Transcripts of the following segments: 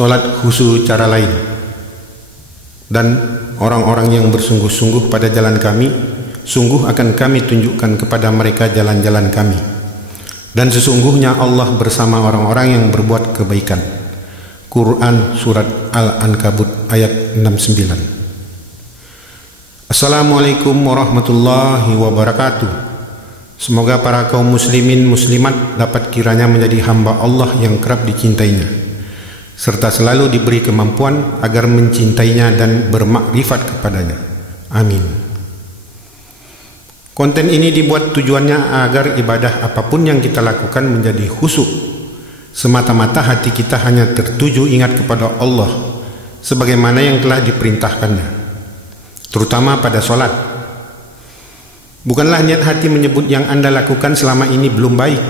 Solat khusyuk cara lain. Dan orang-orang yang bersungguh-sungguh pada jalan kami, sungguh akan kami tunjukkan kepada mereka jalan-jalan kami. Dan sesungguhnya Allah bersama orang-orang yang berbuat kebaikan. Quran Surat Al-Ankabut ayat 69. Assalamualaikum warahmatullahi wabarakatuh. Semoga para kaum muslimin muslimat dapat kiranya menjadi hamba Allah yang kerap dicintainya, serta selalu diberi kemampuan agar mencintainya dan bermakrifat kepadanya. Amin. Konten ini dibuat tujuannya agar ibadah apapun yang kita lakukan menjadi khusyuk. Semata-mata hati kita hanya tertuju ingat kepada Allah sebagaimana yang telah diperintahkannya, terutama pada solat. Bukanlah niat hati menyebut yang Anda lakukan selama ini belum baik,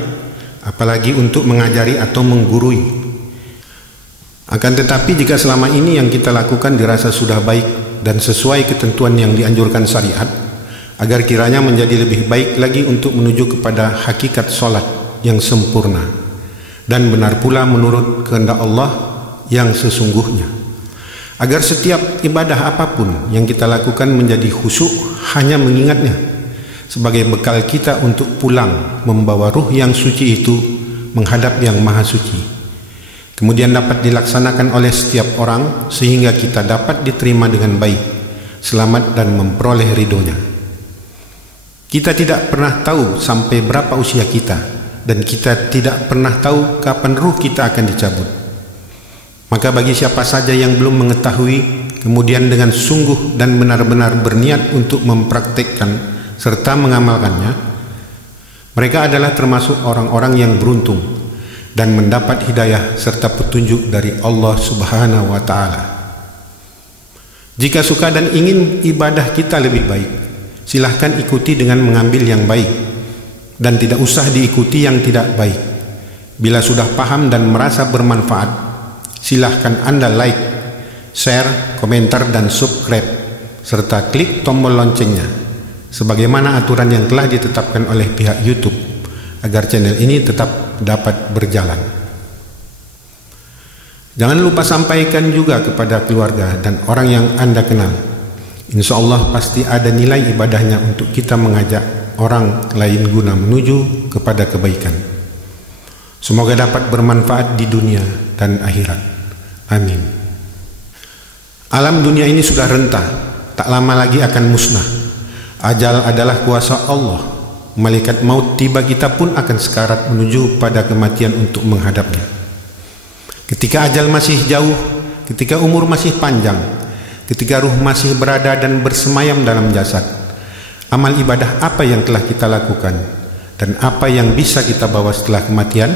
apalagi untuk mengajari atau menggurui. Akan tetapi jika selama ini yang kita lakukan dirasa sudah baik dan sesuai ketentuan yang dianjurkan syariat, agar kiranya menjadi lebih baik lagi untuk menuju kepada hakikat solat yang sempurna dan benar pula menurut kehendak Allah yang sesungguhnya, agar setiap ibadah apapun yang kita lakukan menjadi khusyuk hanya mengingatnya sebagai bekal kita untuk pulang membawa ruh yang suci itu menghadap yang maha suci, kemudian dapat dilaksanakan oleh setiap orang sehingga kita dapat diterima dengan baik, selamat dan memperoleh ridhonya. Kita tidak pernah tahu sampai berapa usia kita, dan kita tidak pernah tahu kapan ruh kita akan dicabut. Maka bagi siapa saja yang belum mengetahui kemudian dengan sungguh dan benar-benar berniat untuk mempraktekkan serta mengamalkannya, mereka adalah termasuk orang-orang yang beruntung dan mendapat hidayah serta petunjuk dari Allah Subhanahu wa Ta'ala. Jika suka dan ingin ibadah kita lebih baik, silahkan ikuti dengan mengambil yang baik dan tidak usah diikuti yang tidak baik. Bila sudah paham dan merasa bermanfaat, silahkan Anda like, share, komentar dan subscribe serta klik tombol loncengnya sebagaimana aturan yang telah ditetapkan oleh pihak YouTube agar channel ini tetap dapat berjalan. Jangan lupa sampaikan juga kepada keluarga dan orang yang Anda kenal. Insya Allah pasti ada nilai ibadahnya untuk kita mengajak orang lain guna menuju kepada kebaikan. Semoga dapat bermanfaat di dunia dan akhirat. Amin. Alam dunia ini sudah rentah, tak lama lagi akan musnah. Ajal adalah kuasa Allah. Malaikat maut tiba kita pun akan sekarat menuju pada kematian untuk menghadapnya. Ketika ajal masih jauh, ketika umur masih panjang, ketika ruh masih berada dan bersemayam dalam jasad, amal ibadah apa yang telah kita lakukan dan apa yang bisa kita bawa setelah kematian?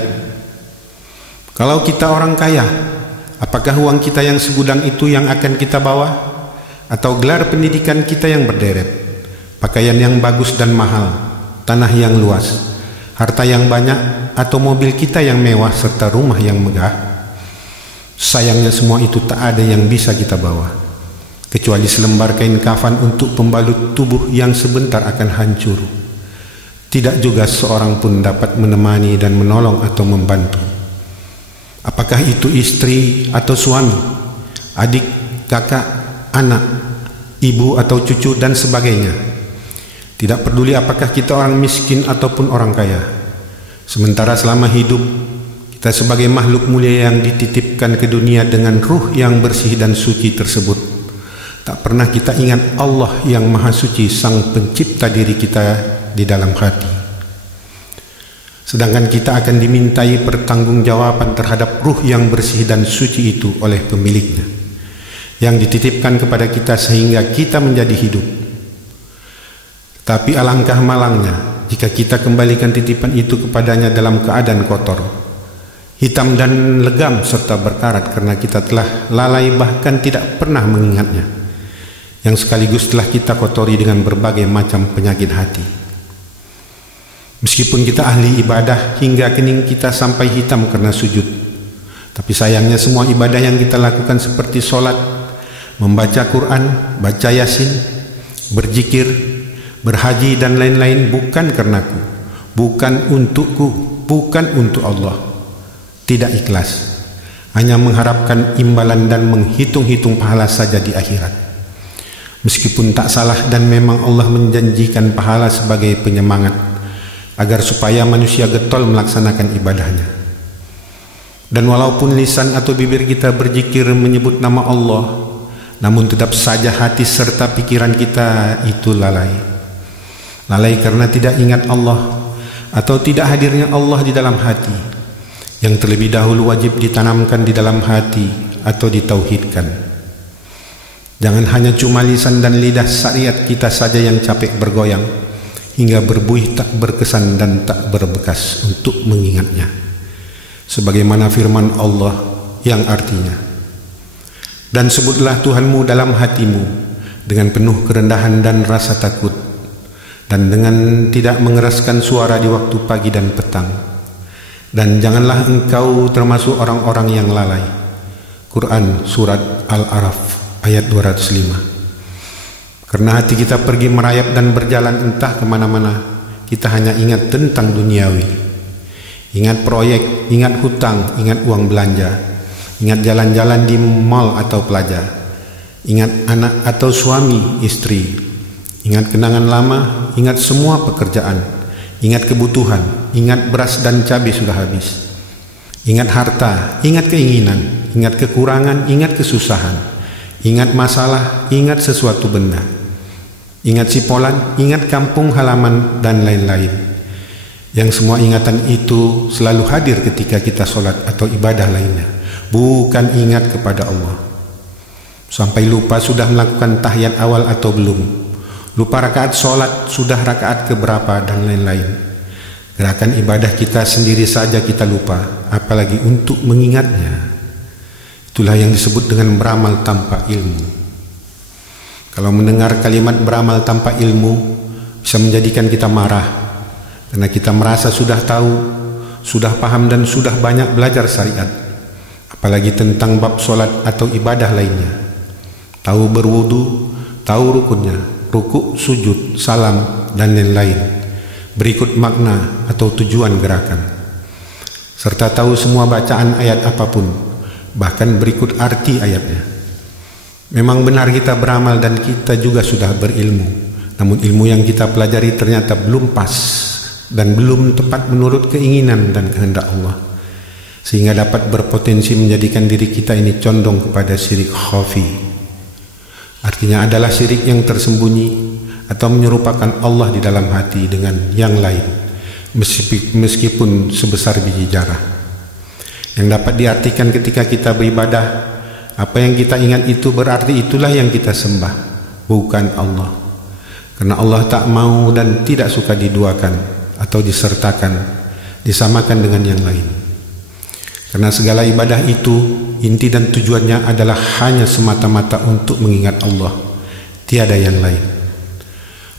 Kalau kita orang kaya, apakah uang kita yang segudang itu yang akan kita bawa? Atau gelar pendidikan kita yang berderet, pakaian yang bagus dan mahal, tanah yang luas, harta yang banyak, atau mobil kita yang mewah serta rumah yang megah? Sayangnya semua itu tak ada yang bisa kita bawa, kecuali selembar kain kafan untuk pembalut tubuh yang sebentar akan hancur. Tidak juga seorang pun dapat menemani dan menolong atau membantu. Apakah itu istri atau suami, adik, kakak, anak, ibu atau cucu dan sebagainya. Tidak peduli apakah kita orang miskin ataupun orang kaya. Sementara selama hidup, kita sebagai makhluk mulia yang dititipkan ke dunia dengan ruh yang bersih dan suci tersebut, tak pernah kita ingat Allah yang maha suci, sang pencipta diri kita di dalam hati. Sedangkan kita akan dimintai pertanggungjawaban terhadap ruh yang bersih dan suci itu oleh pemiliknya, yang dititipkan kepada kita sehingga kita menjadi hidup. Tapi alangkah malangnya jika kita kembalikan titipan itu kepadanya dalam keadaan kotor, hitam dan legam serta berkarat karena kita telah lalai bahkan tidak pernah mengingatnya, yang sekaligus telah kita kotori dengan berbagai macam penyakit hati. Meskipun kita ahli ibadah hingga kening kita sampai hitam karena sujud, tapi sayangnya semua ibadah yang kita lakukan seperti sholat, membaca Quran, baca Yasin, berzikir, berhaji dan lain-lain bukan karenaku, bukan untukku, bukan untuk Allah. Tidak ikhlas. hanya mengharapkan imbalan dan menghitung-hitung pahala saja di akhirat. Meskipun tak salah dan memang Allah menjanjikan pahala sebagai penyemangat agar supaya manusia getol melaksanakan ibadahnya. Dan walaupun lisan atau bibir kita berzikir menyebut nama Allah, namun tetap saja hati serta pikiran kita itu lalai. Lalai karena tidak ingat Allah atau tidak hadirnya Allah di dalam hati, yang terlebih dahulu wajib ditanamkan di dalam hati atau ditauhidkan. Jangan hanya cuma lisan dan lidah syariat kita saja yang capek bergoyang hingga berbuih tak berkesan dan tak berbekas untuk mengingatnya. Sebagaimana firman Allah yang artinya, dan sebutlah Tuhanmu dalam hatimu dengan penuh kerendahan dan rasa takut, dan dengan tidak mengeraskan suara di waktu pagi dan petang, dan janganlah engkau termasuk orang-orang yang lalai. Quran Surat Al-A'raf ayat 205. Karena hati kita pergi merayap dan berjalan entah kemana-mana, kita hanya ingat tentang duniawi, ingat proyek, ingat hutang, ingat uang belanja, ingat jalan-jalan di mal atau plaza, ingat anak atau suami, istri, ingat kenangan lama, ingat semua pekerjaan, ingat kebutuhan, ingat beras dan cabai sudah habis, ingat harta, ingat keinginan, ingat kekurangan, ingat kesusahan, ingat masalah, ingat sesuatu benda, ingat sipolan, ingat kampung halaman, dan lain-lain. Yang semua ingatan itu selalu hadir ketika kita sholat atau ibadah lainnya, bukan ingat kepada Allah. Sampai lupa sudah melakukan tahiyat awal atau belum, lupa rakaat sholat sudah rakaat keberapa, dan lain-lain. Gerakan ibadah kita sendiri saja kita lupa, apalagi untuk mengingatnya. Itulah yang disebut dengan beramal tanpa ilmu. Kalau mendengar kalimat beramal tanpa ilmu bisa menjadikan kita marah, karena kita merasa sudah tahu, sudah paham, dan sudah banyak belajar syariat, apalagi tentang bab sholat atau ibadah lainnya. Tahu berwudu, tahu rukunnya, rukuk, sujud, salam, dan lain-lain, berikut makna atau tujuan gerakan, serta tahu semua bacaan ayat apapun, bahkan berikut arti ayatnya. Memang benar kita beramal dan kita juga sudah berilmu, namun ilmu yang kita pelajari ternyata belum pas dan belum tepat menurut keinginan dan kehendak Allah, sehingga dapat berpotensi menjadikan diri kita ini condong kepada syirik khafi. Artinya adalah syirik yang tersembunyi atau menyerupakan Allah di dalam hati dengan yang lain, meskipun sebesar biji zarah. Yang dapat diartikan ketika kita beribadah, apa yang kita ingat itu berarti itulah yang kita sembah, bukan Allah. Karena Allah tak mau dan tidak suka diduakan atau disertakan, disamakan dengan yang lain. Karena segala ibadah itu inti dan tujuannya adalah hanya semata-mata untuk mengingat Allah, tiada yang lain.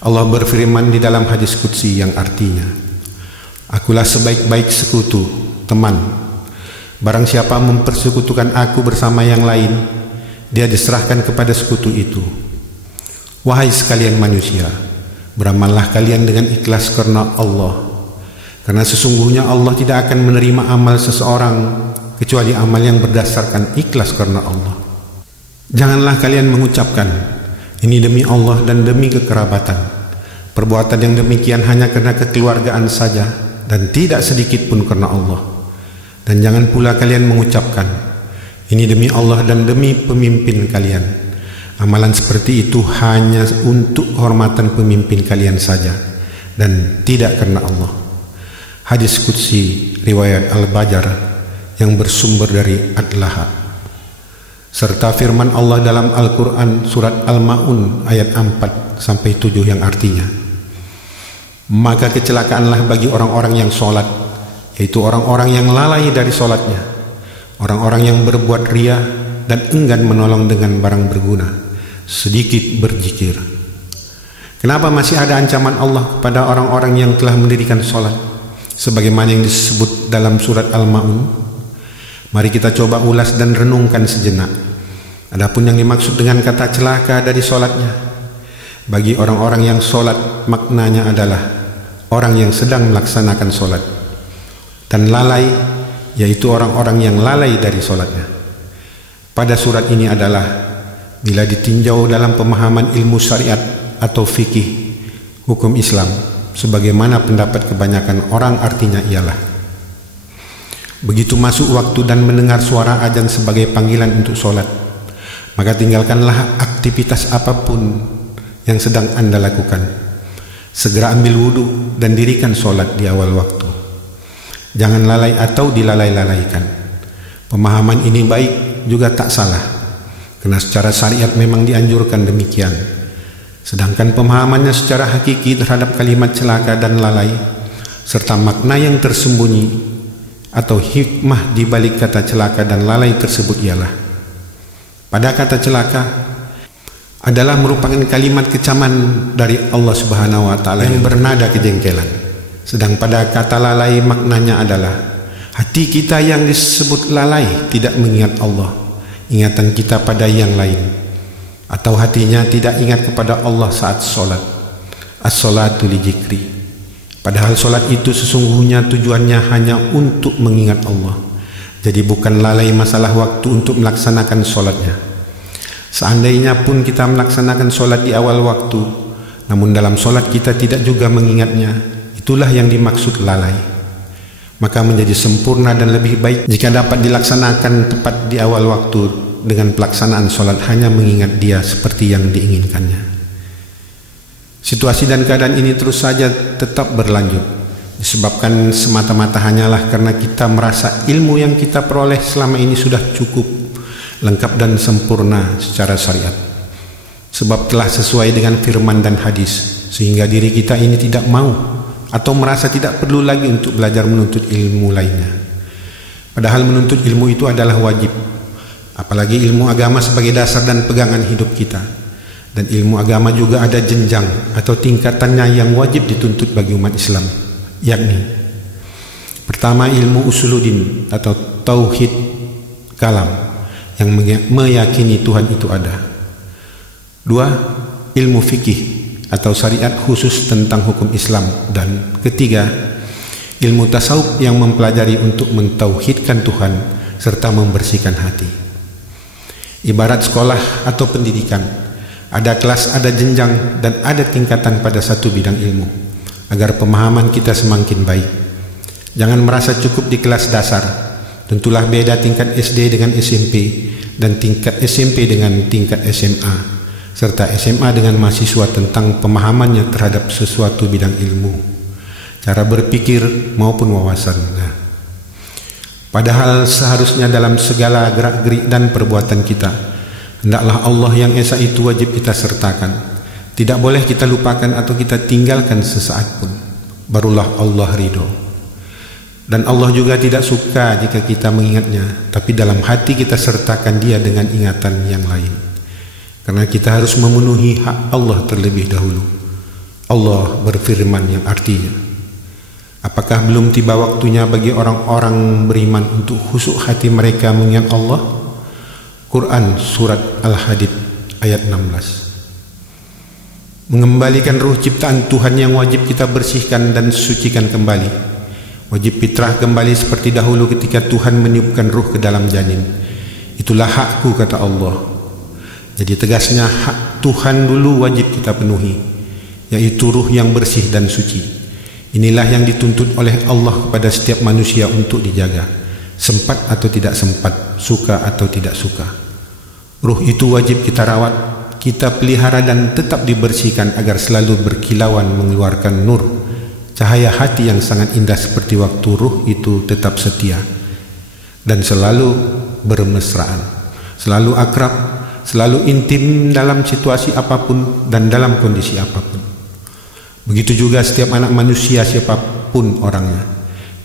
Allah berfirman di dalam hadis qudsi yang artinya, akulah sebaik-baik sekutu, teman. Barang siapa mempersekutukan aku bersama yang lain, dia diserahkan kepada sekutu itu. Wahai sekalian manusia, beramallah kalian dengan ikhlas karena Allah, karena sesungguhnya Allah tidak akan menerima amal seseorang kecuali amal yang berdasarkan ikhlas karena Allah. Janganlah kalian mengucapkan ini demi Allah dan demi kekerabatan. Perbuatan yang demikian hanya karena kekeluargaan saja dan tidak sedikit pun karena Allah. Dan jangan pula kalian mengucapkan ini demi Allah dan demi pemimpin kalian. Amalan seperti itu hanya untuk hormatan pemimpin kalian saja dan tidak karena Allah. Hadis qudsi riwayat Al-Bajar yang bersumber dari Ad-Laha, serta firman Allah dalam Al-Quran surat Al-Ma'un ayat 4-7 yang artinya, maka kecelakaanlah bagi orang-orang yang sholat, yaitu orang-orang yang lalai dari sholatnya, orang-orang yang berbuat riya dan enggan menolong dengan barang berguna, sedikit berzikir. Kenapa masih ada ancaman Allah kepada orang-orang yang telah mendirikan sholat, sebagaimana yang disebut dalam surat Al-Ma'un? Mari kita coba ulas dan renungkan sejenak. Adapun yang dimaksud dengan kata celaka dari sholatnya, bagi orang-orang yang sholat maknanya adalah orang yang sedang melaksanakan sholat, dan lalai yaitu orang-orang yang lalai dari solatnya. Pada surat ini adalah bila ditinjau dalam pemahaman ilmu syariat atau fikih hukum Islam, sebagaimana pendapat kebanyakan orang, artinya ialah begitu masuk waktu dan mendengar suara azan sebagai panggilan untuk solat, maka tinggalkanlah aktivitas apapun yang sedang Anda lakukan. Segera ambil wudhu dan dirikan solat di awal waktu. Jangan lalai atau dilalai-lalaikan. Pemahaman ini baik juga tak salah, karena secara syariat memang dianjurkan demikian. Sedangkan pemahamannya secara hakiki terhadap kalimat celaka dan lalai, serta makna yang tersembunyi atau hikmah di balik kata celaka dan lalai tersebut ialah, pada kata celaka adalah merupakan kalimat kecaman dari Allah Subhanahu wa Ta'ala yang bernada kejengkelan. Sedang pada kata lalai maknanya adalah hati kita yang disebut lalai tidak mengingat Allah, ingatan kita pada yang lain, atau hatinya tidak ingat kepada Allah saat solat. As-salatu li dzikri. Padahal solat itu sesungguhnya tujuannya hanya untuk mengingat Allah. Jadi bukan lalai masalah waktu untuk melaksanakan solatnya. Seandainya pun kita melaksanakan solat di awal waktu, namun dalam solat kita tidak juga mengingatnya, itulah yang dimaksud lalai. Maka menjadi sempurna dan lebih baik jika dapat dilaksanakan tepat di awal waktu dengan pelaksanaan solat hanya mengingat dia seperti yang diinginkannya. Situasi dan keadaan ini terus saja tetap berlanjut, disebabkan semata-mata hanyalah karena kita merasa ilmu yang kita peroleh selama ini sudah cukup, lengkap dan sempurna secara syariat, sebab telah sesuai dengan firman dan hadis, sehingga diri kita ini tidak mau atau merasa tidak perlu lagi untuk belajar menuntut ilmu lainnya. Padahal menuntut ilmu itu adalah wajib, apalagi ilmu agama sebagai dasar dan pegangan hidup kita. Dan ilmu agama juga ada jenjang atau tingkatannya yang wajib dituntut bagi umat Islam, yakni pertama ilmu usuluddin atau tauhid kalam yang meyakini Tuhan itu ada. Dua, ilmu fikih atau syariat khusus tentang hukum Islam. Dan ketiga, ilmu tasawuf yang mempelajari untuk mentauhidkan Tuhan serta membersihkan hati. Ibarat sekolah atau pendidikan, ada kelas, ada jenjang, dan ada tingkatan pada satu bidang ilmu, agar pemahaman kita semakin baik. Jangan merasa cukup di kelas dasar. Tentulah beda tingkat SD dengan SMP, dan tingkat SMP dengan tingkat SMA, serta SMA dengan mahasiswa tentang pemahamannya terhadap sesuatu bidang ilmu, cara berpikir maupun wawasan. Padahal seharusnya dalam segala gerak-gerik dan perbuatan kita, hendaklah Allah yang Esa itu wajib kita sertakan. Tidak boleh kita lupakan atau kita tinggalkan sesaat pun, barulah Allah ridho. Dan Allah juga tidak suka jika kita mengingatnya, tapi dalam hati kita sertakan dia dengan ingatan yang lain. Karena kita harus memenuhi hak Allah terlebih dahulu. Allah berfirman yang artinya, apakah belum tiba waktunya bagi orang-orang beriman untuk khusyuk hati mereka mengingat Allah? Quran Surat Al-Hadid ayat 16. Mengembalikan ruh ciptaan Tuhan yang wajib kita bersihkan dan sucikan kembali. Wajib fitrah kembali seperti dahulu ketika Tuhan meniupkan ruh ke dalam janin. Itulah hakku, kata Allah. Jadi tegasnya hak Tuhan dulu wajib kita penuhi, yaitu ruh yang bersih dan suci. Inilah yang dituntut oleh Allah kepada setiap manusia untuk dijaga, sempat atau tidak sempat, suka atau tidak suka. Ruh itu wajib kita rawat, kita pelihara dan tetap dibersihkan agar selalu berkilauan mengeluarkan nur, cahaya hati yang sangat indah seperti waktu ruh itu tetap setia dan selalu bermesraan, selalu akrab, selalu intim dalam situasi apapun dan dalam kondisi apapun. Begitu juga setiap anak manusia siapapun orangnya,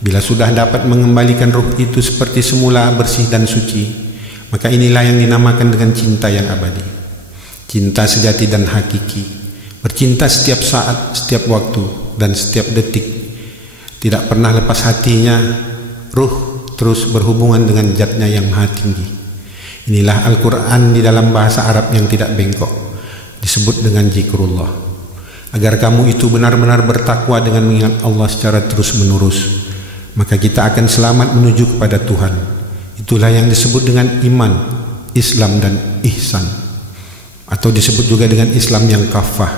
bila sudah dapat mengembalikan ruh itu seperti semula bersih dan suci, maka inilah yang dinamakan dengan cinta yang abadi, cinta sejati dan hakiki. Bercinta setiap saat, setiap waktu, dan setiap detik, tidak pernah lepas hatinya, ruh terus berhubungan dengan zatnya yang maha tinggi. Inilah Al-Quran di dalam bahasa Arab yang tidak bengkok, disebut dengan zikrullah, agar kamu itu benar-benar bertakwa dengan mengingat Allah secara terus menerus, maka kita akan selamat menuju kepada Tuhan. Itulah yang disebut dengan iman, Islam dan ihsan, atau disebut juga dengan Islam yang kafah.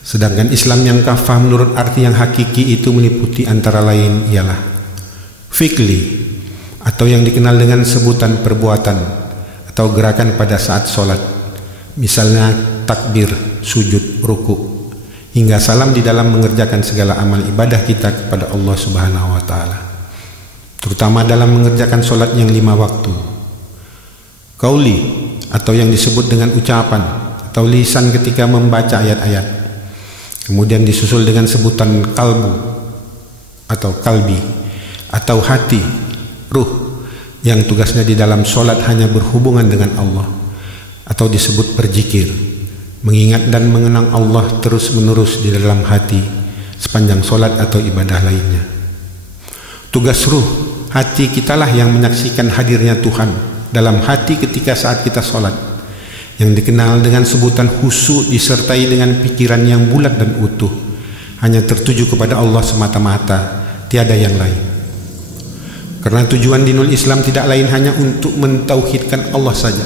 Sedangkan Islam yang kafah menurut arti yang hakiki itu meliputi antara lain ialah fi'li, atau yang dikenal dengan sebutan perbuatan atau gerakan pada saat sholat, misalnya takbir, sujud, ruku, hingga salam di dalam mengerjakan segala amal ibadah kita kepada Allah Subhanahu wa Ta'ala, terutama dalam mengerjakan sholat yang 5 waktu. Qauli, atau yang disebut dengan ucapan atau lisan ketika membaca ayat-ayat, kemudian disusul dengan sebutan kalbu atau kalbi, atau hati, ruh, yang tugasnya di dalam sholat hanya berhubungan dengan Allah, atau disebut berzikir, mengingat dan mengenang Allah terus menerus di dalam hati sepanjang sholat atau ibadah lainnya. Tugas ruh, hati kitalah yang menyaksikan hadirnya Tuhan dalam hati ketika saat kita sholat, yang dikenal dengan sebutan khusyuk disertai dengan pikiran yang bulat dan utuh, hanya tertuju kepada Allah semata-mata, tiada yang lain. Karena tujuan dinul Islam tidak lain hanya untuk mentauhidkan Allah saja,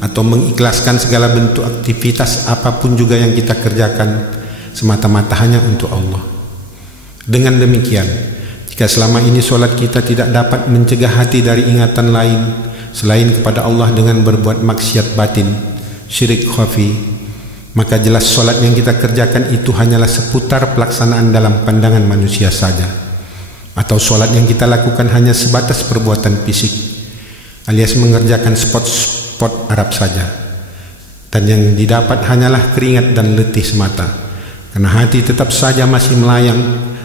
atau mengikhlaskan segala bentuk aktivitas apapun juga yang kita kerjakan semata-mata hanya untuk Allah. Dengan demikian, jika selama ini solat kita tidak dapat mencegah hati dari ingatan lain selain kepada Allah dengan berbuat maksiat batin, syirik khafi, maka jelas solat yang kita kerjakan itu hanyalah seputar pelaksanaan dalam pandangan manusia saja, atau solat yang kita lakukan hanya sebatas perbuatan fisik, alias mengerjakan spot Arab saja, dan yang didapat hanyalah keringat dan letih semata, karena hati tetap saja masih melayang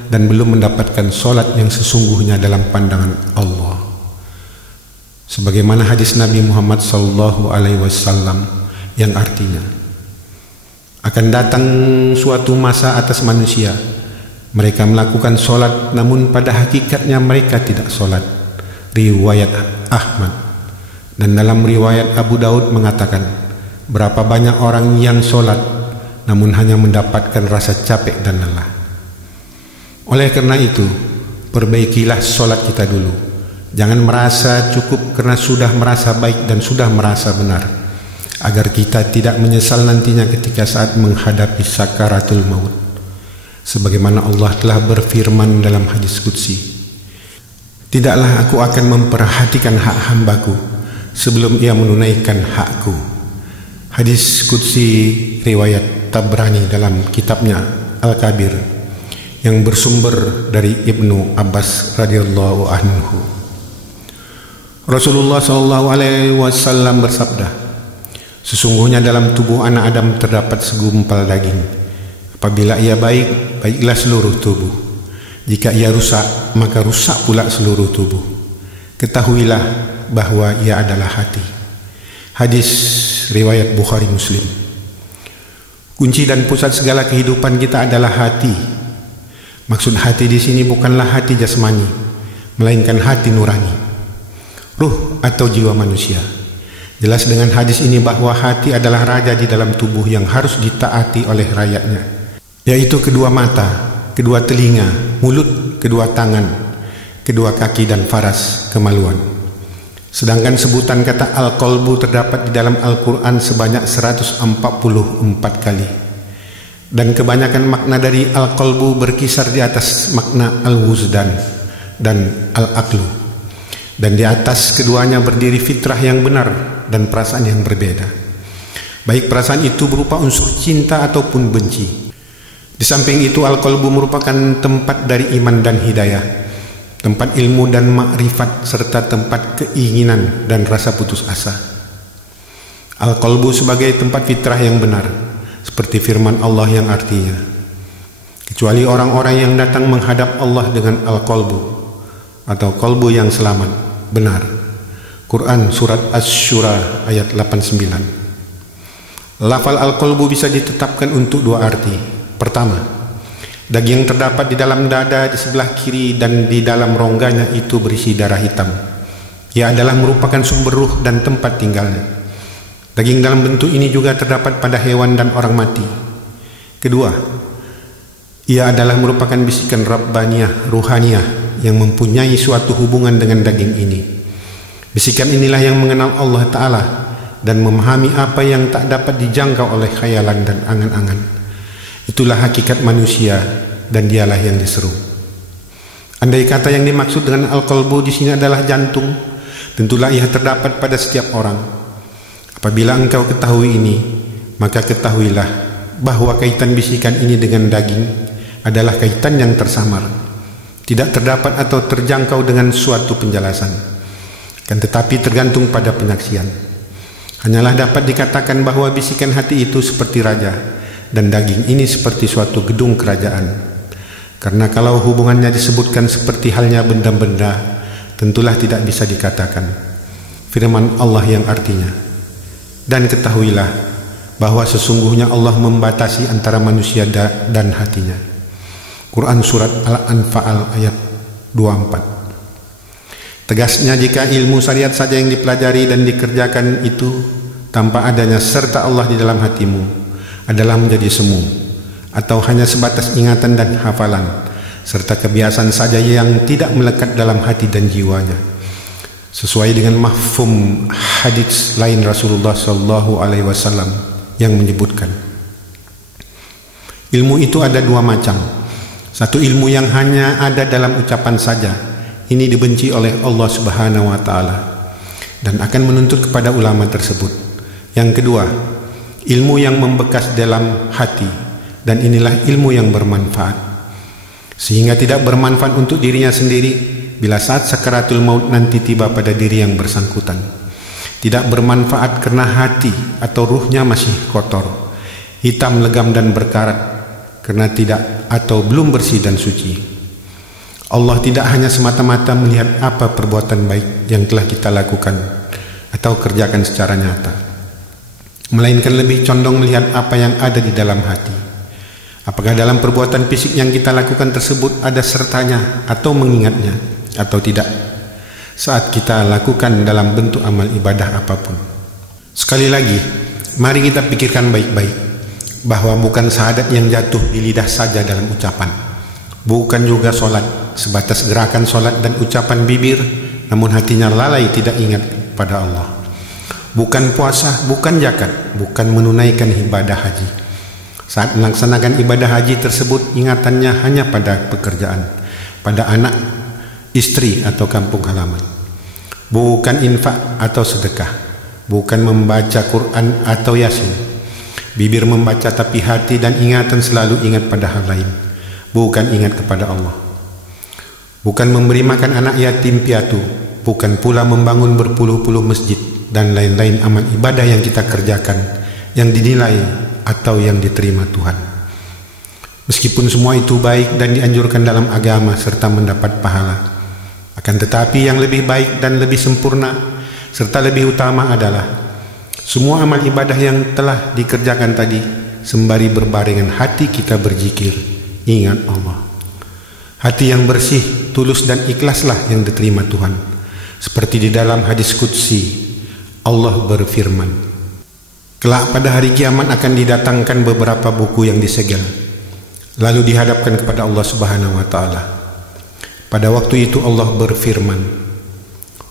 dan belum mendapatkan solat yang sesungguhnya dalam pandangan Allah. Sebagaimana hadis Nabi Muhammad SAW yang artinya, akan datang suatu masa atas manusia, mereka melakukan solat namun pada hakikatnya mereka tidak solat. Riwayat Ahmad. Dan dalam riwayat Abu Daud mengatakan, berapa banyak orang yang solat namun hanya mendapatkan rasa capek dan lelah. Oleh karena itu, perbaikilah solat kita dulu. Jangan merasa cukup karena sudah merasa baik dan sudah merasa benar, agar kita tidak menyesal nantinya ketika saat menghadapi sakaratul maut. Sebagaimana Allah telah berfirman dalam hadis qudsi, tidaklah aku akan memperhatikan hak hambaku sebelum ia menunaikan hakku. Hadis qudsi riwayat Tabrani dalam kitabnya Al-Kabir, yang bersumber dari Ibnu Abbas radhiyallahu anhu. Rasulullah SAW bersabda, sesungguhnya dalam tubuh anak Adam terdapat segumpal daging. Apabila ia baik, baiklah seluruh tubuh. Jika ia rusak, maka rusak pula seluruh tubuh. Ketahuilah bahwa ia adalah hati. Hadis riwayat Bukhari Muslim. Kunci dan pusat segala kehidupan kita adalah hati. Maksud hati di sini bukanlah hati jasmani, melainkan hati nurani, ruh atau jiwa manusia. Jelas dengan hadis ini bahwa hati adalah raja di dalam tubuh yang harus ditaati oleh rakyatnya, yaitu kedua mata, kedua telinga, mulut, kedua tangan, kedua kaki dan faras, kemaluan. Sedangkan sebutan kata al-qalbu terdapat di dalam Al-Quran sebanyak 144 kali. Dan kebanyakan makna dari al-qalbu berkisar di atas makna al-wuzdan dan al-aqlu. Dan di atas keduanya berdiri fitrah yang benar dan perasaan yang berbeda. Baik perasaan itu berupa unsur cinta ataupun benci. Di samping itu al-qalbu merupakan tempat dari iman dan hidayah, tempat ilmu dan makrifat, serta tempat keinginan dan rasa putus asa. Al-qalbu sebagai tempat fitrah yang benar, seperti firman Allah yang artinya, kecuali orang-orang yang datang menghadap Allah dengan al-qalbu atau qalbu yang selamat, benar. Quran Surat Asy-Syura ayat 89. Lafal al-qalbu bisa ditetapkan untuk dua arti. Pertama, daging yang terdapat di dalam dada di sebelah kiri dan di dalam rongganya itu berisi darah hitam. Ia adalah merupakan sumber ruh dan tempat tinggalnya. Daging dalam bentuk ini juga terdapat pada hewan dan orang mati. Kedua, ia adalah merupakan bisikan Rabbaniyah, ruhaniyah, yang mempunyai suatu hubungan dengan daging ini. Bisikan inilah yang mengenal Allah Ta'ala dan memahami apa yang tak dapat dijangkau oleh khayalan dan angan-angan. Itulah hakikat manusia dan dialah yang diseru. Andai kata yang dimaksud dengan al-qalbu di sini adalah jantung, tentulah ia terdapat pada setiap orang. Apabila engkau ketahui ini, maka ketahuilah bahwa kaitan bisikan ini dengan daging adalah kaitan yang tersamar, tidak terdapat atau terjangkau dengan suatu penjelasan, kan tetapi tergantung pada penyaksian. Hanyalah dapat dikatakan bahwa bisikan hati itu seperti raja dan daging ini seperti suatu gedung kerajaan. Karena kalau hubungannya disebutkan seperti halnya benda-benda, tentulah tidak bisa dikatakan. Firman Allah yang artinya, dan ketahuilah bahwa sesungguhnya Allah membatasi antara manusia dan hatinya. Quran Surat Al-Anfal ayat 24. Tegasnya, jika ilmu syariat saja yang dipelajari dan dikerjakan itu tanpa adanya serta Allah di dalam hatimu adalah menjadi semu, atau hanya sebatas ingatan dan hafalan serta kebiasaan saja yang tidak melekat dalam hati dan jiwanya, sesuai dengan mafhum hadis lain Rasulullah SAW yang menyebutkan ilmu itu ada dua macam. Satu, ilmu yang hanya ada dalam ucapan saja, ini dibenci oleh Allah Subhanahu wa Ta'ala dan akan menuntut kepada ulama tersebut. Yang kedua, ilmu yang membekas dalam hati, dan inilah ilmu yang bermanfaat, sehingga tidak bermanfaat untuk dirinya sendiri bila saat sakaratul maut nanti tiba pada diri yang bersangkutan. Tidak bermanfaat karena hati atau ruhnya masih kotor, hitam, legam dan berkarat, karena tidak atau belum bersih dan suci. Allah tidak hanya semata-mata melihat apa perbuatan baik yang telah kita lakukan atau kerjakan secara nyata, melainkan lebih condong melihat apa yang ada di dalam hati. Apakah dalam perbuatan fisik yang kita lakukan tersebut ada sertanya atau mengingatnya atau tidak saat kita lakukan dalam bentuk amal ibadah apapun. Sekali lagi, mari kita pikirkan baik-baik bahwa bukan syahadat yang jatuh di lidah saja dalam ucapan, bukan juga solat sebatas gerakan solat dan ucapan bibir, namun hatinya lalai tidak ingat pada Allah. Bukan puasa, bukan zakat, bukan menunaikan ibadah haji. Saat melaksanakan ibadah haji tersebut, ingatannya hanya pada pekerjaan, pada anak, istri atau kampung halaman. Bukan infak atau sedekah, bukan membaca Quran atau Yasin. Bibir membaca tapi hati dan ingatan selalu ingat pada hal lain, bukan ingat kepada Allah. Bukan memberi makan anak yatim piatu, bukan pula membangun berpuluh-puluh masjid dan lain-lain amal ibadah yang kita kerjakan yang dinilai atau yang diterima Tuhan. Meskipun semua itu baik dan dianjurkan dalam agama serta mendapat pahala, akan tetapi yang lebih baik dan lebih sempurna serta lebih utama adalah semua amal ibadah yang telah dikerjakan tadi sembari berbarengan hati kita berzikir, ingat Allah. Hati yang bersih, tulus dan ikhlaslah yang diterima Tuhan. Seperti di dalam hadis qudsi, Allah berfirman, kelak pada hari kiamat akan didatangkan beberapa buku yang disegel, lalu dihadapkan kepada Allah Subhanahu wa Ta'ala. Pada waktu itu Allah berfirman,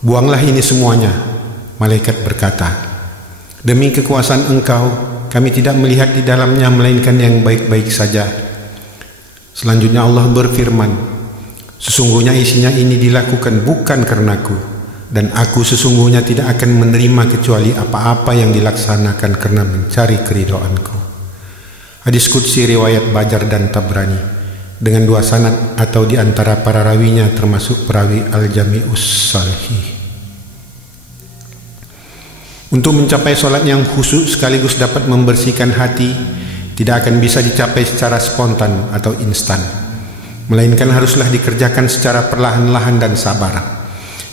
buanglah ini semuanya. Malaikat berkata, demi kekuasaan Engkau, kami tidak melihat di dalamnya melainkan yang baik-baik saja. Selanjutnya Allah berfirman, sesungguhnya isinya ini dilakukan bukan karenaku, dan aku sesungguhnya tidak akan menerima kecuali apa-apa yang dilaksanakan karena mencari keridhaanku. Hadis qudsi riwayat Bajar dan Tabrani dengan dua sanad atau di antara para rawinya termasuk perawi Al-Jami'us Sahih. Untuk mencapai sholat yang khusyuk sekaligus dapat membersihkan hati tidak akan bisa dicapai secara spontan atau instan, melainkan haruslah dikerjakan secara perlahan-lahan dan sabar,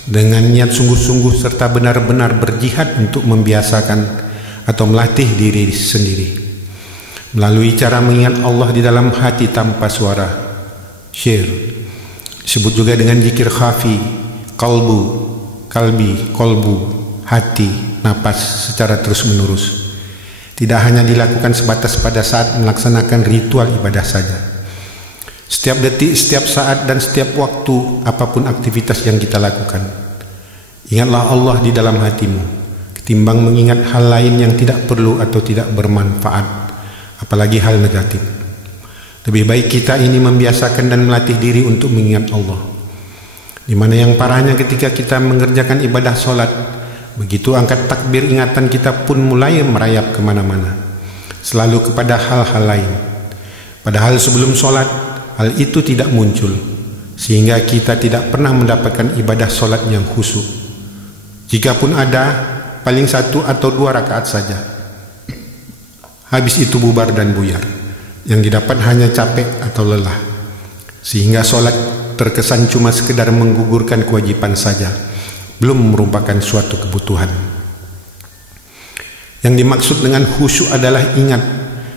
dengan niat sungguh-sungguh serta benar-benar berjihad untuk membiasakan atau melatih diri sendiri melalui cara mengingat Allah di dalam hati tanpa suara syir, disebut juga dengan zikir khafi, kalbi, kolbu, hati, napas secara terus-menerus. Tidak hanya dilakukan sebatas pada saat melaksanakan ritual ibadah saja. Setiap detik, setiap saat, dan setiap waktu, apapun aktivitas yang kita lakukan, ingatlah Allah di dalam hatimu, ketimbang mengingat hal lain yang tidak perlu atau tidak bermanfaat, apalagi hal negatif. Lebih baik kita ini membiasakan dan melatih diri untuk mengingat Allah. Di mana yang parahnya ketika kita mengerjakan ibadah solat, begitu angkat takbir ingatan kita pun mulai merayap kemana-mana, selalu kepada hal-hal lain. Padahal sebelum solat, hal itu tidak muncul, sehingga kita tidak pernah mendapatkan ibadah solat yang khusyuk. Jikapun ada, paling 1 atau 2 rakaat saja. Habis itu bubar dan buyar. Yang didapat hanya capek atau lelah, sehingga solat terkesan cuma sekedar menggugurkan kewajiban saja, belum merupakan suatu kebutuhan. Yang dimaksud dengan khusyuk adalah ingat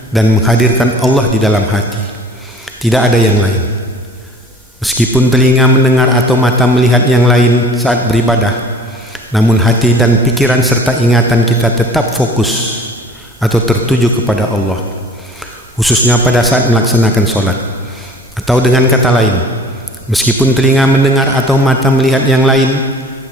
dan menghadirkan Allah di dalam hati. Tidak ada yang lain. Meskipun telinga mendengar atau mata melihat yang lain saat beribadah, namun hati dan pikiran serta ingatan kita tetap fokus atau tertuju kepada Allah, khususnya pada saat melaksanakan solat. Atau dengan kata lain, meskipun telinga mendengar atau mata melihat yang lain,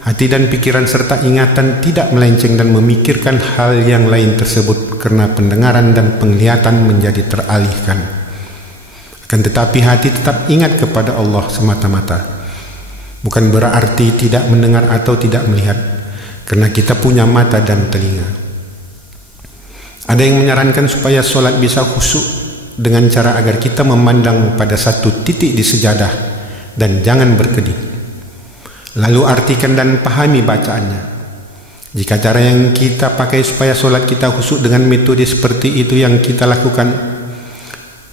hati dan pikiran serta ingatan tidak melenceng dan memikirkan hal yang lain tersebut, karena pendengaran dan penglihatan menjadi teralihkan. Akan tetapi hati tetap ingat kepada Allah semata-mata. Bukan berarti tidak mendengar atau tidak melihat, karena kita punya mata dan telinga. Ada yang menyarankan supaya solat bisa khusyuk dengan cara agar kita memandang pada satu titik di sejadah dan jangan berkedip. Lalu artikan dan pahami bacaannya. Jika cara yang kita pakai supaya solat kita khusyuk dengan metode seperti itu yang kita lakukan,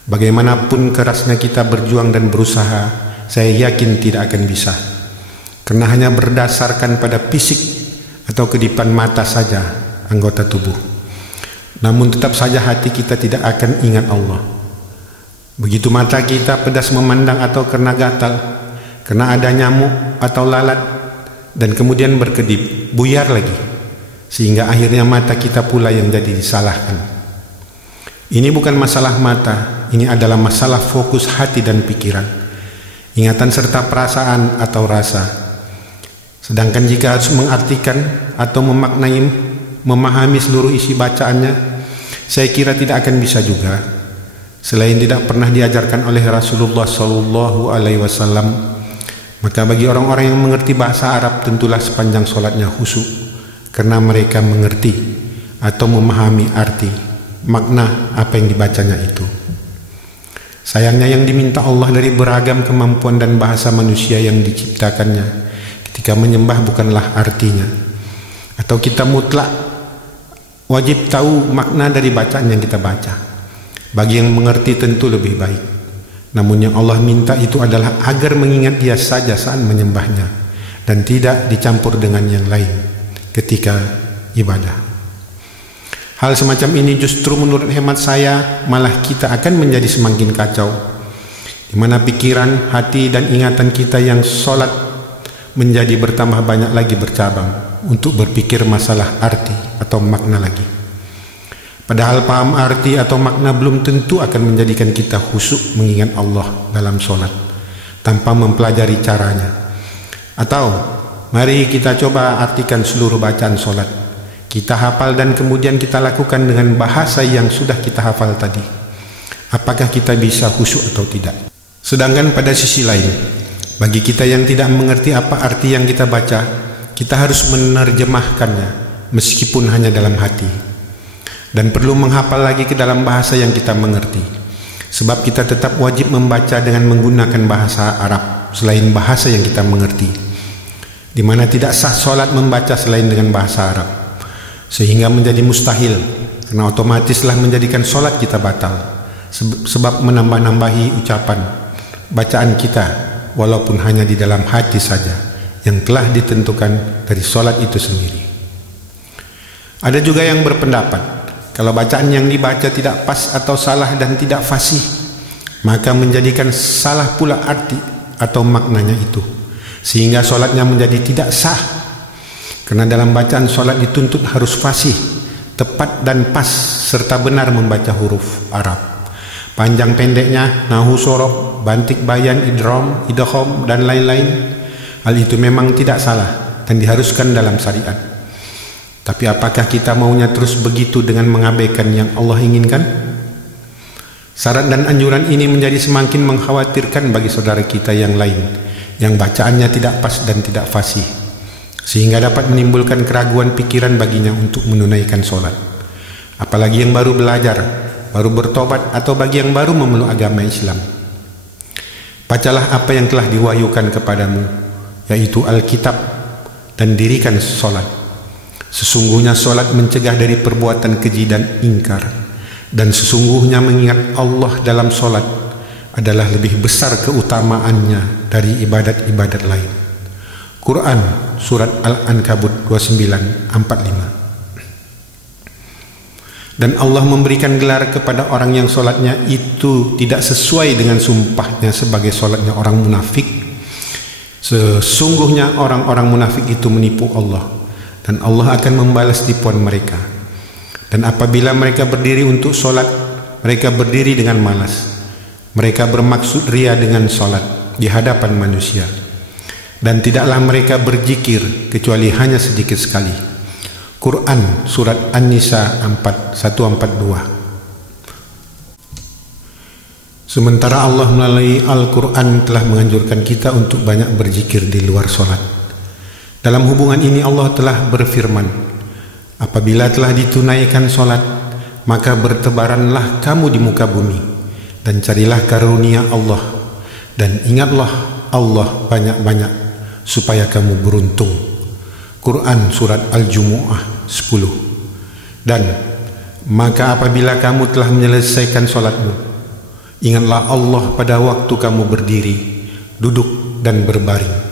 bagaimanapun kerasnya kita berjuang dan berusaha, saya yakin tidak akan bisa. Karena hanya berdasarkan pada fisik atau kedipan mata saja anggota tubuh. Namun tetap saja hati kita tidak akan ingat Allah. Begitu mata kita pedas memandang atau karena gatal, karena ada nyamuk atau lalat, dan kemudian berkedip, buyar lagi, sehingga akhirnya mata kita pula yang jadi disalahkan. Ini bukan masalah mata, ini adalah masalah fokus hati dan pikiran, ingatan serta perasaan atau rasa. Sedangkan jika harus mengartikan atau memaknai, memahami seluruh isi bacaannya, saya kira tidak akan bisa juga. Selain tidak pernah diajarkan oleh Rasulullah SAW, maka bagi orang-orang yang mengerti bahasa Arab tentulah sepanjang solatnya khusyuk, karena mereka mengerti atau memahami arti, makna apa yang dibacanya itu. Sayangnya yang diminta Allah dari beragam kemampuan dan bahasa manusia yang diciptakannya, ketika menyembah bukanlah artinya, atau kita mutlak wajib tahu makna dari bacaan yang kita baca. Bagi yang mengerti tentu lebih baik. Namun yang Allah minta itu adalah agar mengingat Dia saja saat menyembahnya, dan tidak dicampur dengan yang lain ketika ibadah. Hal semacam ini justru menurut hemat saya malah kita akan menjadi semakin kacau, di mana pikiran, hati, dan ingatan kita yang solat menjadi bertambah banyak lagi bercabang untuk berpikir masalah arti atau makna lagi. Padahal paham arti atau makna belum tentu akan menjadikan kita khusyuk mengingat Allah dalam solat tanpa mempelajari caranya. Atau mari kita coba artikan seluruh bacaan solat. Kita hafal dan kemudian kita lakukan dengan bahasa yang sudah kita hafal tadi. Apakah kita bisa khusyuk atau tidak? Sedangkan pada sisi lain, bagi kita yang tidak mengerti apa arti yang kita baca, kita harus menerjemahkannya meskipun hanya dalam hati. Dan perlu menghafal lagi ke dalam bahasa yang kita mengerti. Sebab kita tetap wajib membaca dengan menggunakan bahasa Arab selain bahasa yang kita mengerti, di mana tidak sah solat membaca selain dengan bahasa Arab, sehingga menjadi mustahil, karena otomatislah menjadikan solat kita batal, sebab menambah-nambahi ucapan bacaan kita walaupun hanya di dalam hati saja yang telah ditentukan dari solat itu sendiri. Ada juga yang berpendapat kalau bacaan yang dibaca tidak pas atau salah dan tidak fasih, maka menjadikan salah pula arti atau maknanya itu, sehingga solatnya menjadi tidak sah. Karena dalam bacaan solat dituntut harus fasih, tepat dan pas, serta benar membaca huruf Arab. panjang pendeknya, nahu sorob, bantik bayan, idgham, dan lain-lain. Hal itu memang tidak salah dan diharuskan dalam syariat. Tapi apakah kita maunya terus begitu dengan mengabaikan yang Allah inginkan? Syarat dan anjuran ini menjadi semakin mengkhawatirkan bagi saudara kita yang lain, yang bacaannya tidak pas dan tidak fasih, sehingga dapat menimbulkan keraguan pikiran baginya untuk menunaikan sholat. Apalagi yang baru belajar, baru bertobat, atau bagi yang baru memeluk agama Islam. Bacalah apa yang telah diwahyukan kepadamu, yaitu Alkitab, dan dirikan sholat. Sesungguhnya sholat mencegah dari perbuatan keji dan ingkar, dan sesungguhnya mengingat Allah dalam sholat adalah lebih besar keutamaannya dari ibadat-ibadat lain. Quran Surat Al-Ankabut 29:45. Dan Allah memberikan gelar kepada orang yang sholatnya itu tidak sesuai dengan sumpahnya sebagai sholatnya orang munafik. Sesungguhnya orang-orang munafik itu menipu Allah, dan Allah akan membalas tipuan mereka. Dan apabila mereka berdiri untuk sholat, mereka berdiri dengan malas. Mereka bermaksud ria dengan sholat di hadapan manusia. Dan tidaklah mereka berzikir kecuali hanya sedikit sekali. Quran Surat An-Nisa 142. Sementara Allah melalui Al-Quran telah menganjurkan kita untuk banyak berzikir di luar sholat. Dalam hubungan ini Allah telah berfirman, apabila telah ditunaikan sholat, maka bertebaranlah kamu di muka bumi, dan carilah karunia Allah, dan ingatlah Allah banyak-banyak, supaya kamu beruntung. Quran Surat Al-Jumu'ah 10. Dan maka apabila kamu telah menyelesaikan sholatmu, ingatlah Allah pada waktu kamu berdiri, duduk, dan berbaring.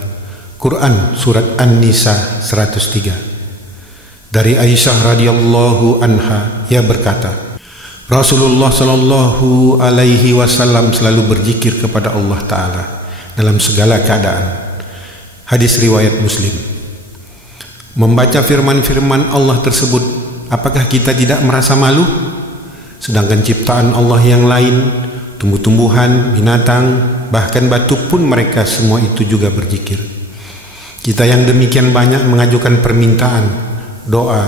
Quran Surat An-Nisa 103. Dari Aisyah radhiyallahu anha, ia berkata, Rasulullah sallallahu alaihi wasallam selalu berzikir kepada Allah Ta'ala dalam segala keadaan. Hadis riwayat Muslim. Membaca firman-firman Allah tersebut, apakah kita tidak merasa malu? Sedangkan ciptaan Allah yang lain, tumbuh-tumbuhan, binatang, bahkan batu pun mereka semua itu juga berzikir. Kita yang demikian banyak mengajukan permintaan, doa,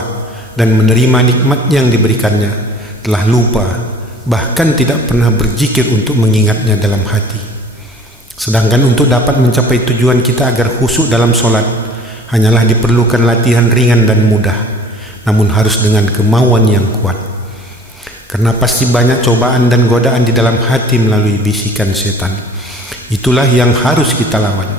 dan menerima nikmat yang diberikannya, telah lupa, bahkan tidak pernah berzikir untuk mengingatnya dalam hati. Sedangkan untuk dapat mencapai tujuan kita agar khusyuk dalam sholat, hanyalah diperlukan latihan ringan dan mudah, namun harus dengan kemauan yang kuat. Karena pasti banyak cobaan dan godaan di dalam hati melalui bisikan setan. Itulah yang harus kita lawan.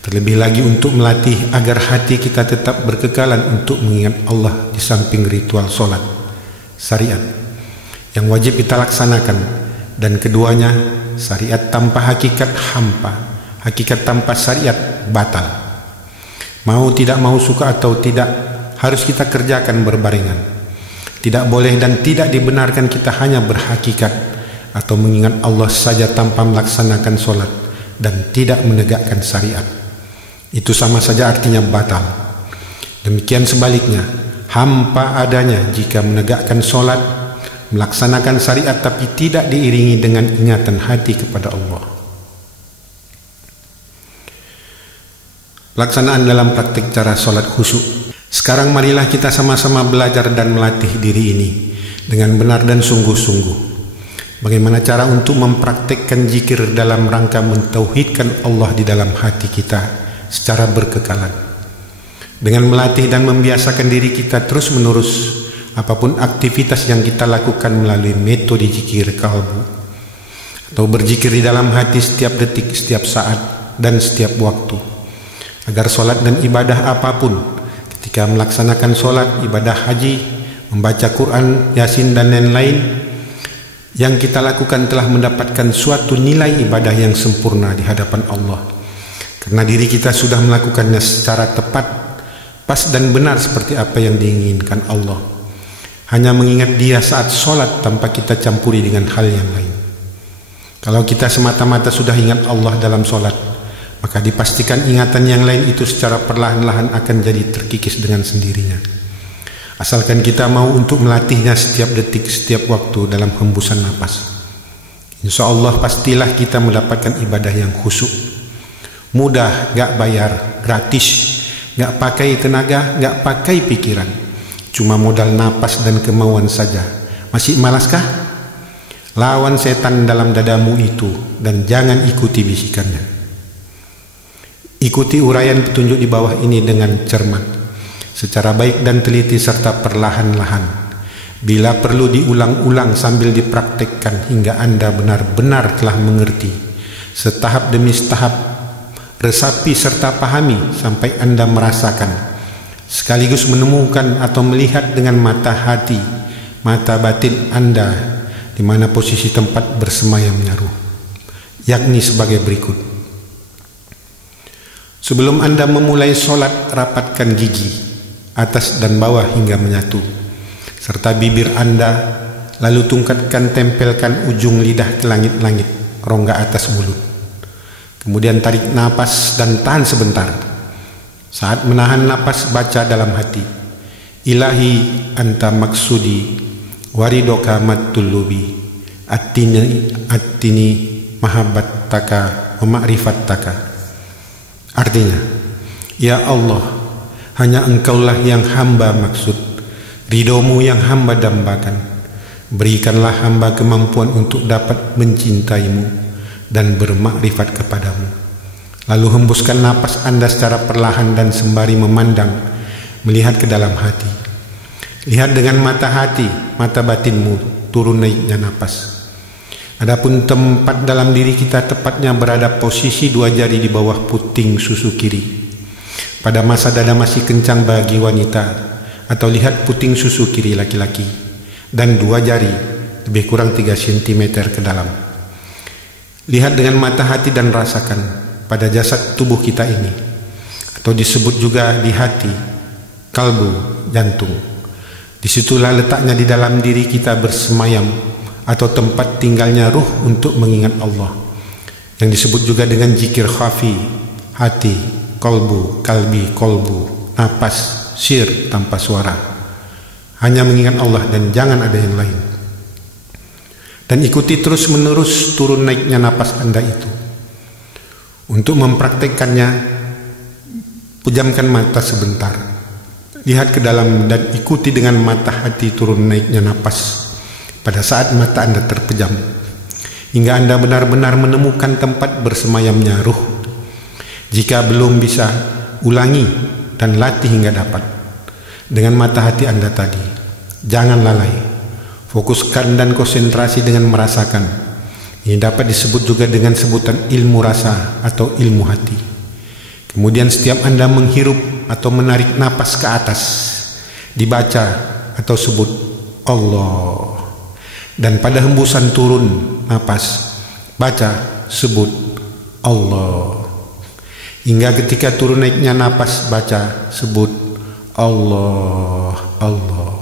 Terlebih lagi untuk melatih agar hati kita tetap berkekalan untuk mengingat Allah di samping ritual sholat, syariat, yang wajib kita laksanakan. Dan keduanya, syariat tanpa hakikat hampa, hakikat tanpa syariat batal. Mau tidak mau, suka atau tidak, harus kita kerjakan berbarengan. Tidak boleh dan tidak dibenarkan kita hanya berhakikat atau mengingat Allah saja tanpa melaksanakan sholat dan tidak menegakkan syariat. Itu sama saja artinya batal. Demikian sebaliknya, hampa adanya jika menegakkan sholat, melaksanakan syariat tapi tidak diiringi dengan ingatan hati kepada Allah. Pelaksanaan dalam praktik cara sholat khusyuk. Sekarang marilah kita sama-sama belajar dan melatih diri ini dengan benar dan sungguh-sungguh. Bagaimana cara untuk mempraktikkan zikir dalam rangka mentauhidkan Allah di dalam hati kita secara berkekalan. Dengan melatih dan membiasakan diri kita terus-menerus apapun aktivitas yang kita lakukan melalui metode zikir kalbu, atau berzikir di dalam hati setiap detik, setiap saat, dan setiap waktu. Agar sholat dan ibadah apapun, ketika melaksanakan sholat, ibadah haji, membaca Quran, Yasin, dan lain-lain, yang kita lakukan telah mendapatkan suatu nilai ibadah yang sempurna di hadapan Allah. Karena diri kita sudah melakukannya secara tepat, pas dan benar seperti apa yang diinginkan Allah. Hanya mengingat Dia saat sholat tanpa kita campuri dengan hal yang lain. Kalau kita semata-mata sudah ingat Allah dalam sholat, maka dipastikan ingatan yang lain itu secara perlahan-lahan akan jadi terkikis dengan sendirinya. Asalkan kita mau untuk melatihnya setiap detik, setiap waktu dalam hembusan napas. Insya Allah pastilah kita mendapatkan ibadah yang khusyuk. Mudah, gak bayar, gratis, gak pakai tenaga, gak pakai pikiran, cuma modal napas dan kemauan saja. Masih malaskah? Lawan setan dalam dadamu itu dan jangan ikuti bisikannya. Ikuti uraian petunjuk di bawah ini dengan cermat, secara baik dan teliti serta perlahan-lahan. Bila perlu diulang-ulang sambil dipraktekkan hingga Anda benar-benar telah mengerti, setahap demi setahap resapi serta pahami sampai Anda merasakan, sekaligus menemukan atau melihat dengan mata hati, mata batin Anda, di mana posisi tempat bersemayamnya ruh, yakni sebagai berikut. Sebelum Anda memulai sholat, rapatkan gigi, atas dan bawah hingga menyatu, serta bibir Anda, lalu tungkatkan tempelkan ujung lidah ke langit-langit, rongga atas mulut. Kemudian tarik napas dan tahan sebentar. Saat menahan napas, baca dalam hati, Ilahi anta maksudi waridoka matulubi attini mahabbattaka wa ma'rifattaka. Artinya, ya Allah, hanya engkaulah yang hamba maksud, ridhomu yang hamba dambakan. Berikanlah hamba kemampuan untuk dapat mencintaimu dan bermakrifat kepadamu. Lalu hembuskan napas Anda secara perlahan dan sembari memandang, melihat ke dalam hati. Lihat dengan mata hati, mata batinmu, turun naiknya napas. Adapun tempat dalam diri kita tepatnya berada posisi 2 jari di bawah puting susu kiri. Pada masa dada masih kencang bagi wanita, atau lihat puting susu kiri laki-laki, dan 2 jari lebih kurang 3 cm ke dalam. Lihat dengan mata hati dan rasakan pada jasad tubuh kita ini, atau disebut juga di hati, kalbu, jantung. Disitulah letaknya di dalam diri kita bersemayam, atau tempat tinggalnya ruh untuk mengingat Allah, yang disebut juga dengan zikir khafi, hati, kalbu, kalbi, kolbu, napas, sir tanpa suara. Hanya mengingat Allah dan jangan ada yang lain. Dan ikuti terus menerus turun naiknya napas Anda itu. Untuk mempraktekkannya, pejamkan mata sebentar, lihat ke dalam dan ikuti dengan mata hati turun naiknya napas pada saat mata Anda terpejam, hingga Anda benar-benar menemukan tempat bersemayamnya ruh. Jika belum bisa, ulangi dan latih hingga dapat dengan mata hati Anda tadi. Jangan lalai, fokuskan dan konsentrasi dengan merasakan. Ini dapat disebut juga dengan sebutan ilmu rasa atau ilmu hati. Kemudian setiap Anda menghirup atau menarik napas ke atas, dibaca atau sebut Allah. Dan pada hembusan turun napas, baca, sebut Allah. Hingga ketika turun naiknya napas, baca, sebut Allah, Allah.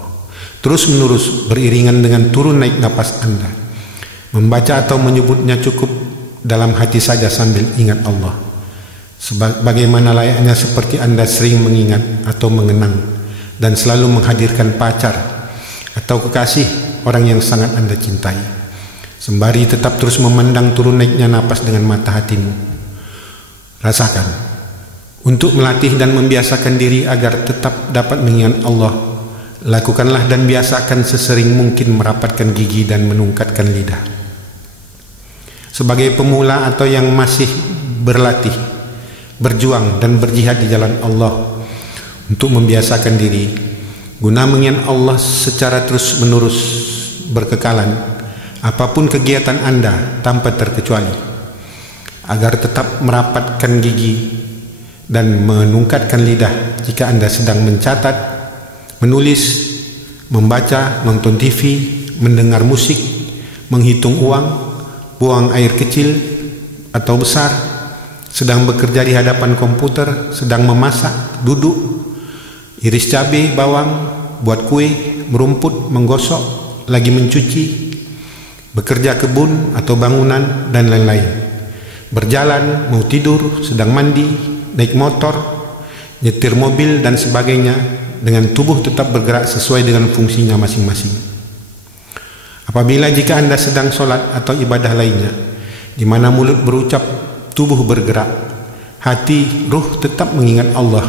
Terus menerus beriringan dengan turun naik napas Anda. Membaca atau menyebutnya cukup dalam hati saja sambil ingat Allah. Sebagaimana layaknya seperti Anda sering mengingat atau mengenang dan selalu menghadirkan pacar atau kekasih orang yang sangat Anda cintai. Sembari tetap terus memandang turun naiknya napas dengan mata hatimu. Rasakan. Untuk melatih dan membiasakan diri agar tetap dapat mengingat Allah, lakukanlah dan biasakan sesering mungkin merapatkan gigi dan menungkatkan lidah. Sebagai pemula atau yang masih berlatih, berjuang dan berjihad di jalan Allah untuk membiasakan diri, guna mengingat Allah secara terus-menerus berkekalan, apapun kegiatan Anda tanpa terkecuali, agar tetap merapatkan gigi dan menungkatkan lidah jika Anda sedang mencatat, menulis, membaca, nonton TV, mendengar musik, menghitung uang, buang air kecil atau besar, sedang bekerja di hadapan komputer, sedang memasak, duduk, iris cabai, bawang, buat kue, merumput, menggosok, lagi mencuci, bekerja kebun atau bangunan, dan lain-lain. Berjalan, mau tidur, sedang mandi, naik motor, nyetir mobil, dan sebagainya, dengan tubuh tetap bergerak sesuai dengan fungsinya masing-masing. Apabila jika Anda sedang sholat atau ibadah lainnya, di mana mulut berucap, tubuh bergerak, hati, ruh tetap mengingat Allah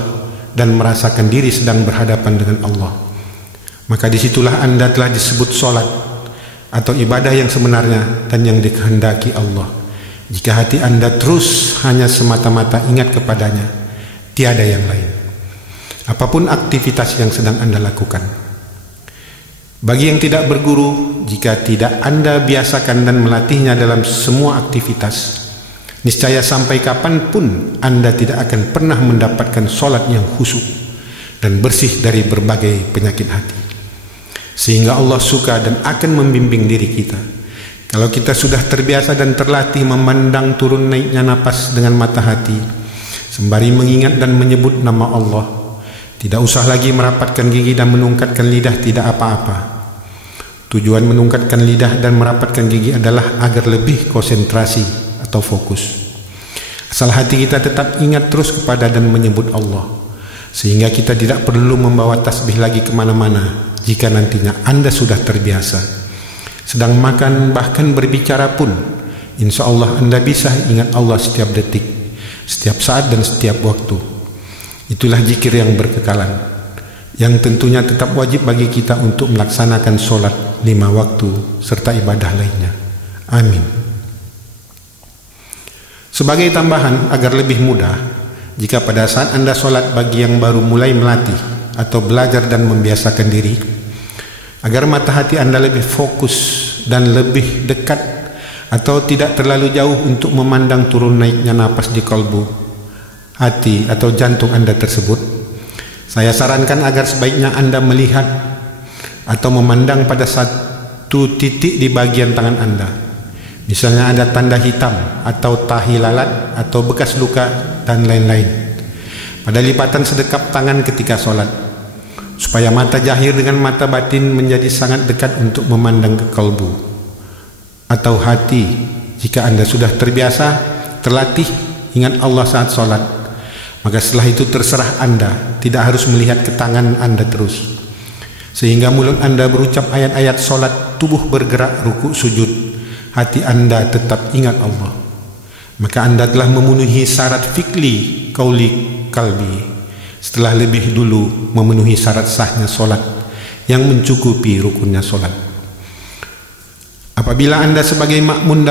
dan merasakan diri sedang berhadapan dengan Allah, maka disitulah Anda telah disebut sholat atau ibadah yang sebenarnya dan yang dikehendaki Allah. Jika hati Anda terus hanya semata-mata ingat kepadanya, tiada yang lain, apapun aktivitas yang sedang Anda lakukan. Bagi yang tidak berguru, jika tidak Anda biasakan dan melatihnya dalam semua aktivitas, niscaya sampai kapanpun Anda tidak akan pernah mendapatkan sholat yang khusyuk dan bersih dari berbagai penyakit hati. Sehingga Allah suka dan akan membimbing diri kita. Kalau kita sudah terbiasa dan terlatih memandang turun naiknya napas dengan mata hati, sembari mengingat dan menyebut nama Allah, tidak usah lagi merapatkan gigi dan menungkatkan lidah, tidak apa-apa. Tujuan menungkatkan lidah dan merapatkan gigi adalah agar lebih konsentrasi atau fokus. Asal hati kita tetap ingat terus kepada dan menyebut Allah, sehingga kita tidak perlu membawa tasbih lagi kemana-mana jika nantinya Anda sudah terbiasa. Sedang makan bahkan berbicara pun, insya Allah Anda bisa ingat Allah setiap detik, setiap saat dan setiap waktu. Itulah zikir yang berkekalan, yang tentunya tetap wajib bagi kita untuk melaksanakan sholat 5 waktu serta ibadah lainnya. Amin. Sebagai tambahan agar lebih mudah, jika pada saat Anda sholat bagi yang baru mulai melatih atau belajar dan membiasakan diri, agar mata hati Anda lebih fokus dan lebih dekat atau tidak terlalu jauh untuk memandang turun naiknya napas di kalbu, hati atau jantung Anda tersebut, saya sarankan agar sebaiknya Anda melihat atau memandang pada satu titik di bagian tangan Anda. Misalnya ada tanda hitam atau tahi lalat atau bekas luka dan lain-lain pada lipatan sedekap tangan ketika sholat, supaya mata zahir dengan mata batin menjadi sangat dekat untuk memandang ke kalbu atau hati. Jika Anda sudah terbiasa, terlatih ingat Allah saat sholat, maka setelah itu terserah Anda, tidak harus melihat ke tangan Anda terus, sehingga mulut Anda berucap ayat-ayat sholat, tubuh bergerak ruku sujud, hati Anda tetap ingat Allah, maka Anda telah memenuhi syarat fikli kauli kalbi, setelah lebih dulu memenuhi syarat sahnya sholat yang mencukupi rukunnya sholat. Apabila Anda sebagai makmum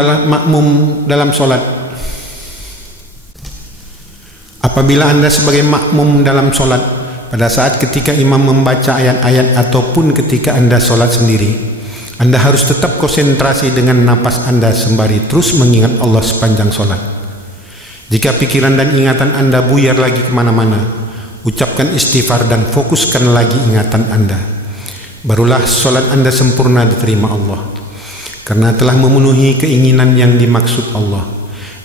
dalam sholat, pada saat ketika imam membaca ayat-ayat ataupun ketika Anda sholat sendiri, Anda harus tetap konsentrasi dengan napas Anda sembari terus mengingat Allah sepanjang sholat. Jika pikiran dan ingatan Anda buyar lagi kemana-mana, ucapkan istighfar dan fokuskan lagi ingatan Anda. Barulah sholat Anda sempurna diterima Allah, karena telah memenuhi keinginan yang dimaksud Allah,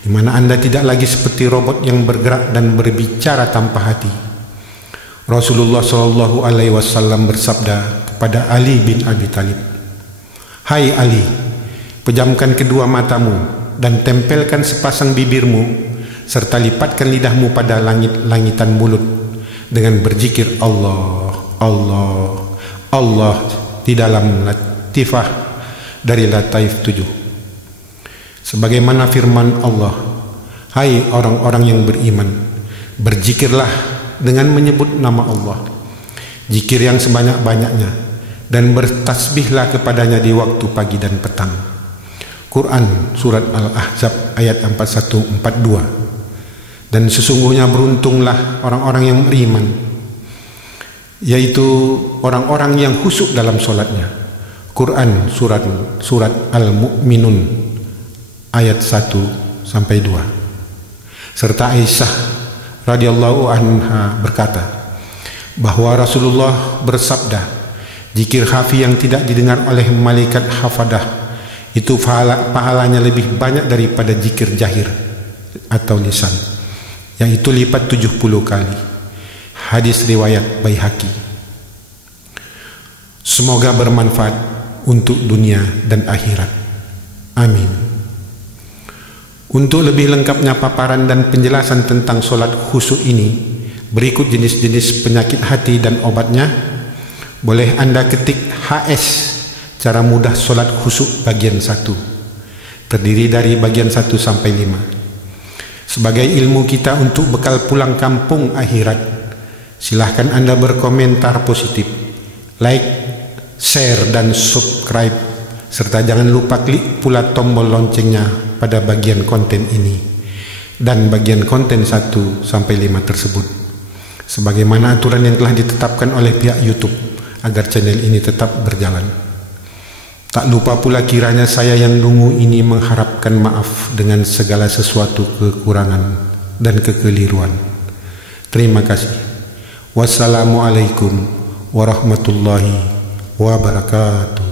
di mana Anda tidak lagi seperti robot yang bergerak dan berbicara tanpa hati. Rasulullah Shallallahu Alaihi Wasallam bersabda kepada Ali bin Abi Thalib, "Hai Ali, pejamkan kedua matamu dan tempelkan sepasang bibirmu, serta lipatkan lidahmu pada langit-langitan mulut dengan berzikir Allah, Allah, Allah di dalam Latifah dari Lataif 7. Sebagaimana firman Allah, hai orang-orang yang beriman, berzikirlah dengan menyebut nama Allah, zikir yang sebanyak-banyaknya, dan bertasbihlah kepadanya di waktu pagi dan petang. Quran Surat Al-Ahzab ayat 41-42. Dan sesungguhnya beruntunglah orang-orang yang beriman, yaitu orang-orang yang khusyuk dalam sholatnya. Quran Surat Al-Mu'minun ayat 1-2. Serta Aisyah radhiyallahu anha berkata bahwa Rasulullah bersabda, zikir khafi yang tidak didengar oleh malaikat hafadah itu pahalanya lebih banyak daripada zikir jahir atau lisan, yaitu lipat 70 kali. Hadis riwayat Baihaqi. Semoga bermanfaat untuk dunia dan akhirat. Amin. Untuk lebih lengkapnya paparan dan penjelasan tentang sholat khusyuk ini, berikut jenis-jenis penyakit hati dan obatnya. Boleh Anda ketik HS cara mudah solat khusyuk bagian 1. Terdiri dari bagian 1 sampai 5. Sebagai ilmu kita untuk bekal pulang kampung akhirat, silahkan Anda berkomentar positif, like, share, dan subscribe, serta jangan lupa klik pula tombol loncengnya pada bagian konten ini dan bagian konten 1 sampai 5 tersebut, sebagaimana aturan yang telah ditetapkan oleh pihak YouTube agar channel ini tetap berjalan. Tak lupa pula kiranya saya yang dungu ini mengharapkan maaf dengan segala sesuatu kekurangan dan kekeliruan. Terima kasih. Wassalamualaikum warahmatullahi wabarakatuh.